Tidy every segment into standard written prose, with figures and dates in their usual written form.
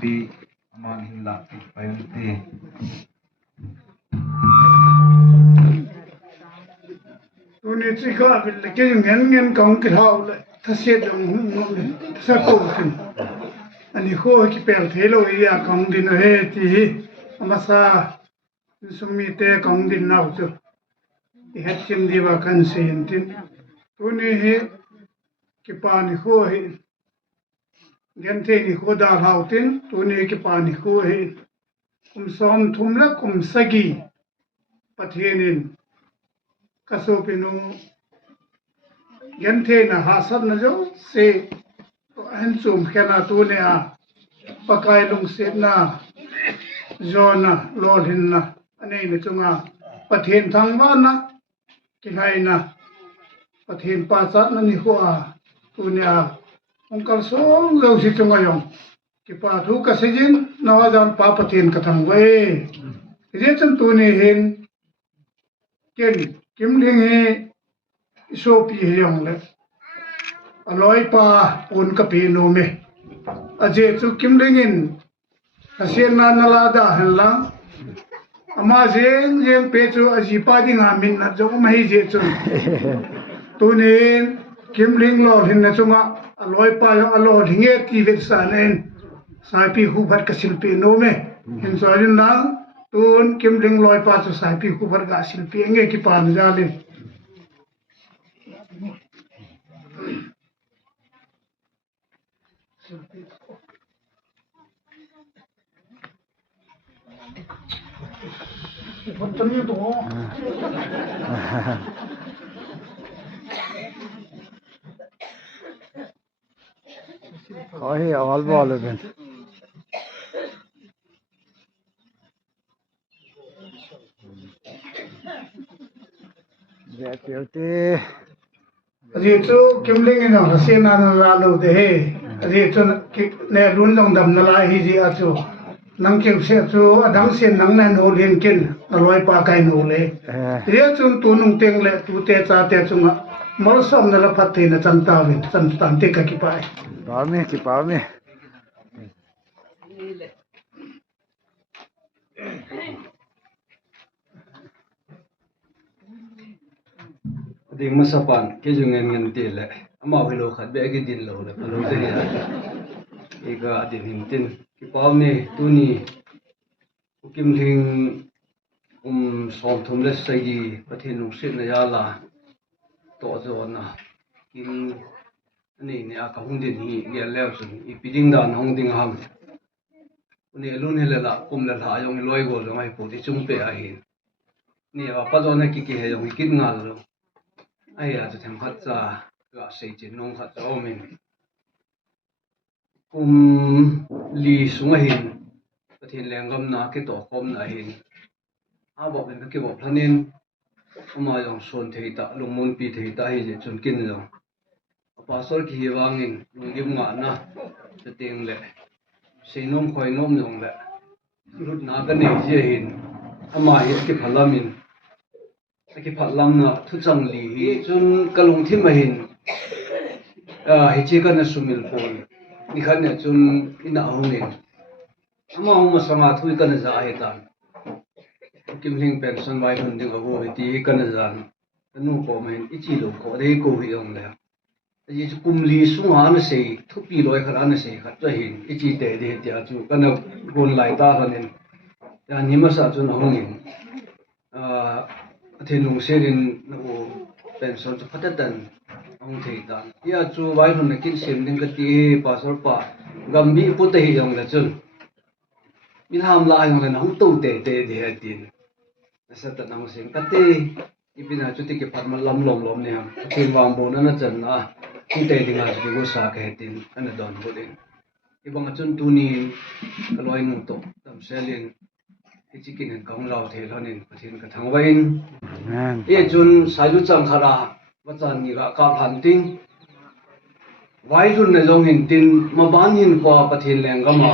bi aman hilla payunti tuni chika bil ke ngen kong ki haw le thase dong sa ko kin ani ho ki pel thelo ya kong din he ti amasa sumi te kong din naw chu i het sim di wa kan sin tin tuni he ki pa ni ho he gen te ni ho da haw tin tuni ki pa ni ho he som thum la kum sagi pathenin kasopinu gentena hasan na jo se han sum khana tu ne a pakai lung se na zona lolhin na ane ne chunga pathen thang wa na kilai na pathen pa sa na ni ho a tu ne a ong kal song lo si chunga yong ki pa thu ka sejin na wa jan pa pathen ka thang we je cham tu ne hen ken kim ling he so pi hyong le aloi pa un ka pi no me aje chu kim ling in asien na nala da hla ama jeng pe chu aji pa ding ha min na jo ma hi je chu tu ne kim ling lo hin na chunga aloi pa yo alo hinge ti ve sa nen sai pi hu bhat ka sil pi no me hin so rin na tun kim ling loi pa chu sai pi hu bhat ga sil pi nge ki pan ja lin Fotonya tu. Oh, he all ball again. That beauty. Aji chu kimling ina rasena na lalu de he. Aji chu ne run long dam na la hi ji a chu. Nang ke se chu adang sen nang na no len kin aloi pa kai no le. Ye chun tu nung teng le tu te cha te chunga. Mal som na la phat na chang ta win chan tan te ka ki pai. Pa me. ding masapan ke jungen te le ama hilo khat be gi din lo le lo te ya ega din hintin ki pa me tuni ukim thing som thum le sagi pathin nu sit na ya la to zo na in ni ne aka hung din hi ge le sun I piding dan hong ding ham ni lun hele la kum la ha yong loi go lo mai pu ti chung pe a hin ni a pa zo na ki he yong ki ngal lo ai ya tu them khat cha ga sei chin nong khat cha omin li sunga hin pathin lengam na ke to kom na hin a bo ben ke bo thanin ama yong son thei ta lungmon pi thei ta hi je chun kin lo pastor ki hiwangin ngim nga na teteng le seinom khoi nom long le lut na ka nei je hin ama hi ki phalamin ki phalam na thu chang li hi chun kalung thim ma hin hi chi kana sumil pol ni khan ne chun ina hongin ama homa sanga thui kana za ai tan kimling pension vai hun ding abu ti kana zan nu ko men ichi lo ko dei ko hi ong le ji kumli sunga na sei thupi loi khara na sei khat cha hin ichi te de tia chu kana gon lai ta hanin ya nima sa chu na hongin thenung serin no pension chu khatatan ong thei dan ya chu vai hun na kin sem ding ka ti pastor pa gambi pu te hi ong la chun min ham la ayong na hong to te de tin asa ta nang sing ka te ipina chu ti ke pharma lam lom ne ham thin wang bo na chan na ti te dinga ji go sa ka tin ana don bo din ibang chun tu ni aloi nu to tam selin chicken and kong lao the lonin pathin ka thangwain e chun sailu chang khara wachan ni ga ka phan ting wai run na jong hin tin ma ban hin kwa pathin lengama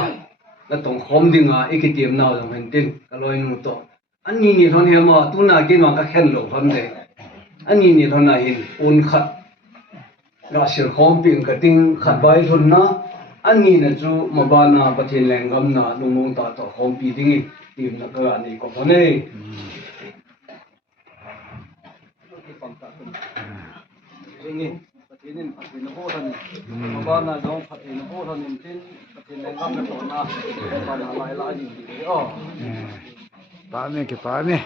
la tong khom dinga ekitiam naw jong hin tin aloi nu to ani ni thon he ma tu na ki ma ka khen lo pham de ani ni thon na hin un khat ga sir khom ping ka ting khat bai thun na อันนี้นะจูมาบ้านนาประเทศแรงกำนาลุงมงตาต่อของปีทิ้งทีมนักเรียนนี่ก็พอนี่นี่ประเทศนี้ประเทศนโพทันมาบ้านนาน้องประเทศนโพทันนี่ที่ประเทศแรงกำนาต่อมาบ้านนาหลายๆอย่างดีอ๋อ Pame que pame.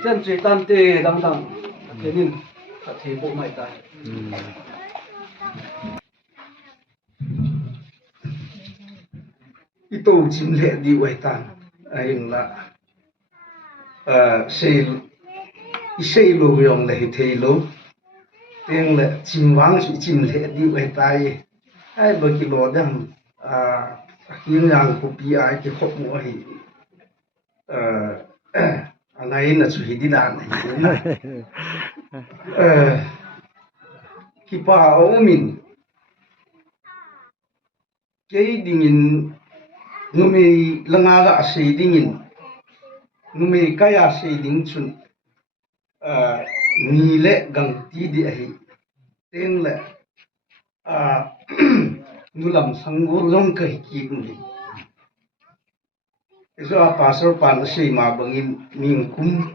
เส้นจีตันเตดังๆประเทศนี้ประเทศพวกไม่ตายอีตู้จิมเละดีไว้ตันไอ้ละเซลอีเซลยองเลยเทโลเตียงละจิมวางสุจิมเละดีไว้ตายไอ้บกิโลดังยังยังกูปีไอ้ที่ขบมัวหิอะไรน่ะสุหิดิดานคิป้าโอมินเจดิงินนุเมลังอากาเสดิงินนุเมกายาเสดิงชุนนีเละกังตีดีไอเต็งเละนุลำสังกุลงกะฮิกีกุนีso pastor pan sei ma bangin ming kum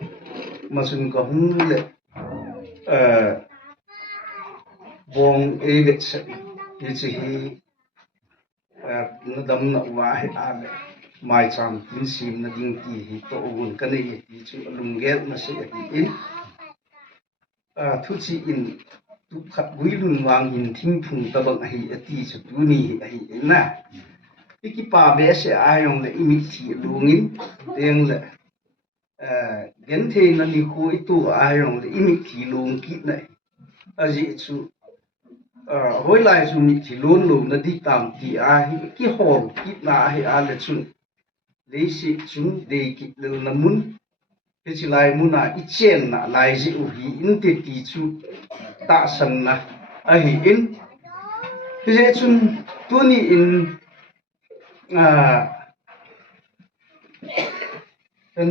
masun ka hum le bong e vet se chi hi na dam na wa he ale mai cham tin sim na ding ti hi to un ka nei ti chu lung gel na se ti in thu chi in tu khat gui lun wang hin thing phung ta bang hi ati chu tu ni hi na ki pa be se ayong le imi thi lungin teng le gen the na ni khu itu ayong le imi thi lung ki nai aji chu hoi lai chu mi thi lun lu na di tam ti a hi ki hol ki na hi a le chu le si chu de ki le na mun pe chi lai mun na I chen na lai ji u hi in te ti chu ta san na a hi in pe je chu tu ni in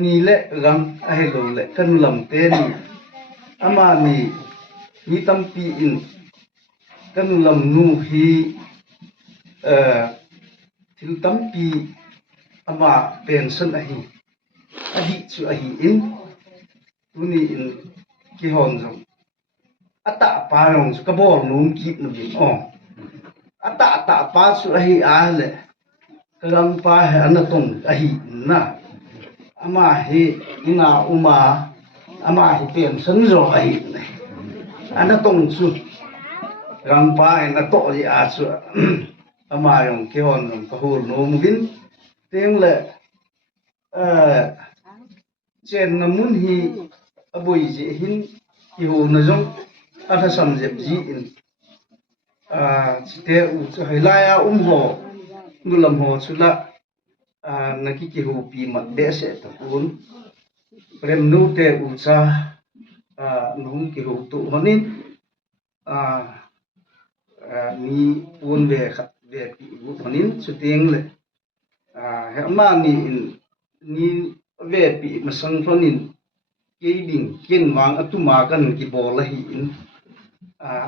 ni le ram ai lo le kan lam te ni ama ni tampi in kan lam nu hi til tampi ama pension ahi ahi chu ahi in tuni in ki hon jong ata pa rong ka bol num ki nu bi ata pa chu ahi a le kalam pa he anatong ahi na ama he ina uma ama he pension zo ahi anatong chu ram pa na to ji a chu ama yong ke hon yong ka hol no mugin teng le chen na mun hi aboi ji hin ki ho na jong atha sam jep ji in chite u chu hailaya ho nulam ho chula naki ki hu pi mat de se ta un prem nu te u cha nung ki hu tu honin ni un ve khat ve pi u honin chuting le he ma ni ve pi masang honin ke ding ken wang atuma kan ki bol hi in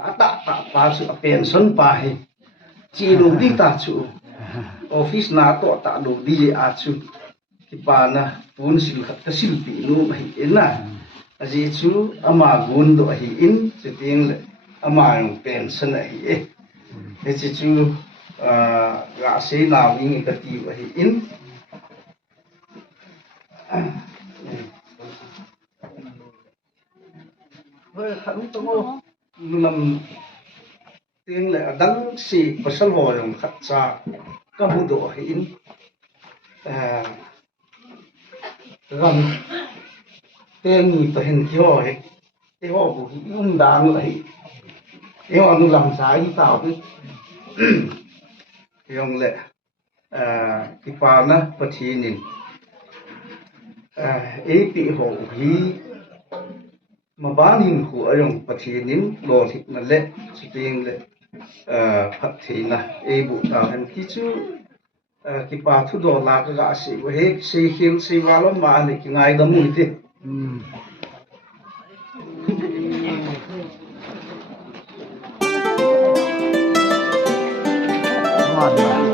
ata ta pa su pension pa he chi lu di ta chu office na to ta do di a chu ki pa na pun sil khat ka sil pi nu mai ena aji chu ama gun do hi in chiting le ama yong pension hi e chi chu ga se na wing ka ti hi in với khẩn to nằm tiếng lệ đắng xì và sân hồ dòng khát xa các bộ độ hình gần tên nhị và hình kia hỏi cái họ của hình đáng lại cái họ nó làm trái đi tạo cái dòng lệ cái pha nó phát hiện nhìn ấy bị hộ hí mà bán hình của dòng phát hiện nín lò thịt mà lệ chỉ tiền lệ phát hiện là ấy bộ tạo hình kỹ chú cái pha thu đồ là cái gã sĩ của hết sĩ khiêm sĩ vào lắm mà này cái ngày đó mùi thế มันน่ะ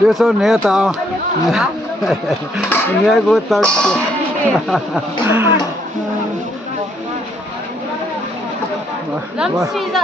Eso neta. Me gusta. Lan siza.